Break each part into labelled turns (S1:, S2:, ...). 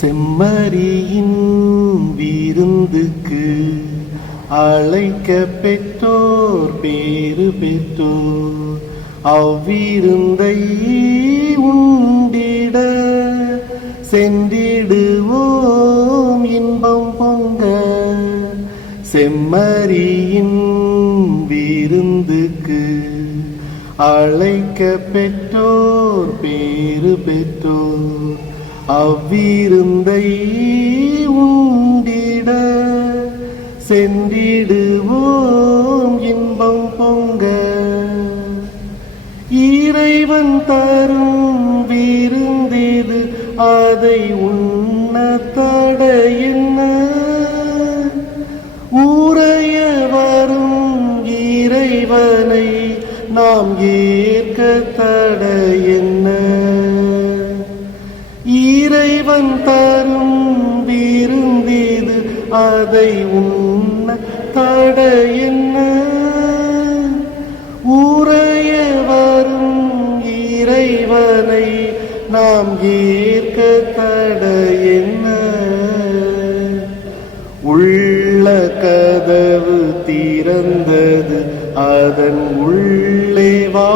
S1: செம்மறியின் விருந்துக்கு அழைக்க பெற்றோர் பேறு பெற்றோர். அவ்விருந்தை உண்டிட சென்றிடுவோம் இன்பம் பொங்க. செம்மறியின் விருந்துக்கு அழைக்க பெற்றோர் பேறு பெற்றோர். அவ்விருந்தை உண்டிட சென்றிடுவோம் இன்பம் பொங்க. இறைவன் தரும் விருந்திது அதை உண்ண தடையின்ன ஊரைய வரும் இறைவனை நாம் ஏற்க தடையின்ன இறைவன் தரும் விருந்திது அதை உண்ண தட என்ன? ஊரைய வரும் இறைவனை நாம் ஏற்க தட என்ன? உள்ள கதவு திறந்தது அதன் உள்ளே வா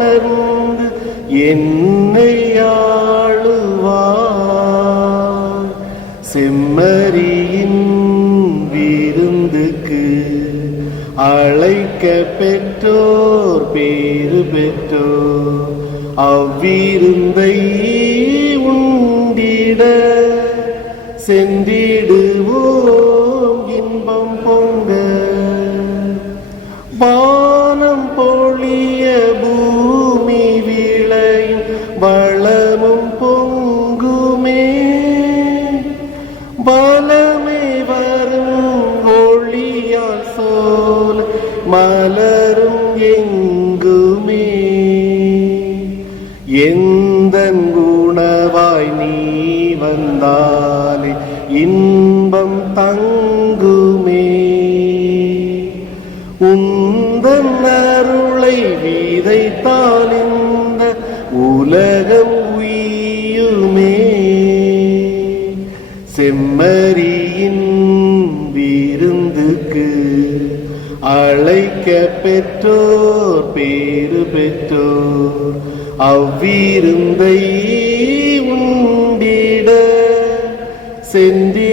S1: தொடர்ந்து என்னை ஆளுவார். செம்மறியின் விருந்துக்கு அழைக்க பெற்றோர் பேறு பெற்றோர் அவ்விருந்தை உண்டிட சென்றிடுவோம் இன்பம் பொங்க. பா வளமும் பொங்குமே பலமே வரும் ஒளியால் சோல் மலரும் எங்குமே எந்த குணவாய் நீ வந்தாலே இன்பம் தங்குமே உந்தன் அருளை விதைத்தாலின் செம்மறியின் விருந்துக்கு அழைக்க பெற்றோர் பேரு பெற்றோர் அவ்விருந்தை உண்டிட சென்றிடு